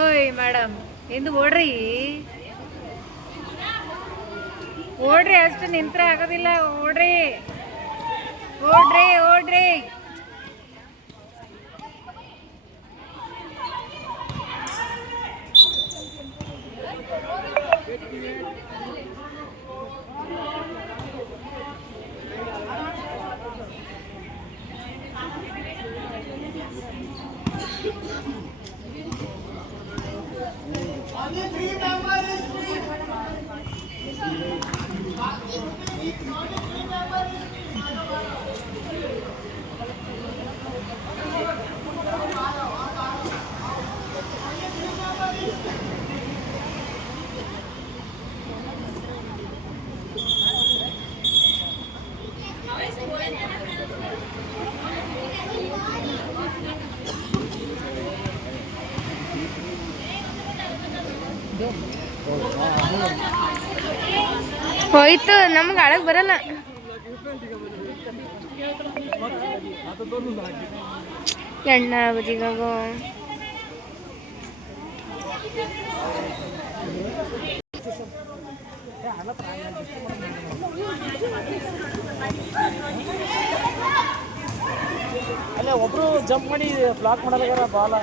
ಓಯ್ ಮೇಡಮ್ ಎಂದು ಓಡ್ರಿ ಓಡ್ರಿ, ಅಷ್ಟು ನಿಂತ್ರೆ ಆಗೋದಿಲ್ಲ. ಓಡ್ರಿ ಓಡ್ರಿ ಓಡ್ರಿ. ಹೋಯ್ತು, ನಮ್ಗೆ ಆಳಕ್ ಬರಲ್ಲ. ಎಣ್ಣ ಬದಿಗಾಗ ಅಲ್ಲೇ ಒಬ್ರು ಜಂಪ್ ಮಾಡಿ ಬ್ಲಾಕ್ ಮಾಡಲಾಗ್ಯಾರ ಬಾಲ.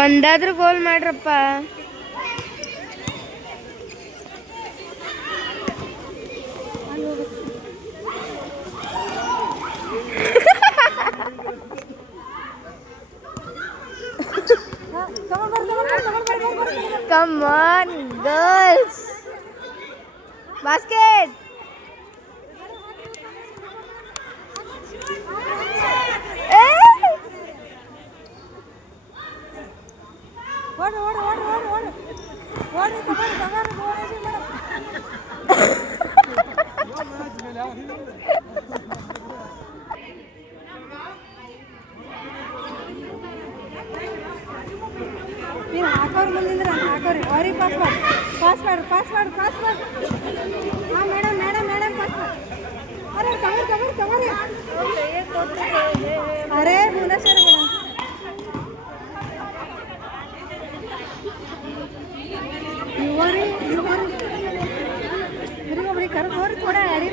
ಒಂದಾದ್ರೂ ಗೋಲ್ ಮಾಡ್ರಪ್ಪ. Come on, girls. Basket. ಹಾಕೋರು ಮುಂದಿಂದ್ರ ಹಾಕೋರಿ ಅವ್ರಿಗೆ ಪಾಸ್ ಮಾಡು. ಹಾಂ ಮೇಡಮ್ ಪಾಸ್ ಮಾಡು. ಅರೆ ಕವರ್ ಅರೆ ಭುವನೇಶ್ವರ ಮೇಡಮ್ ಇವ್ರಿ ಕರ್ ಹೋರಿ ಕೂಡ ಅಡಿ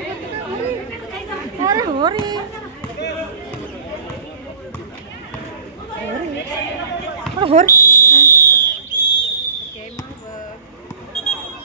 ಅರೆ ಹೋರಿ ಹೋರಿ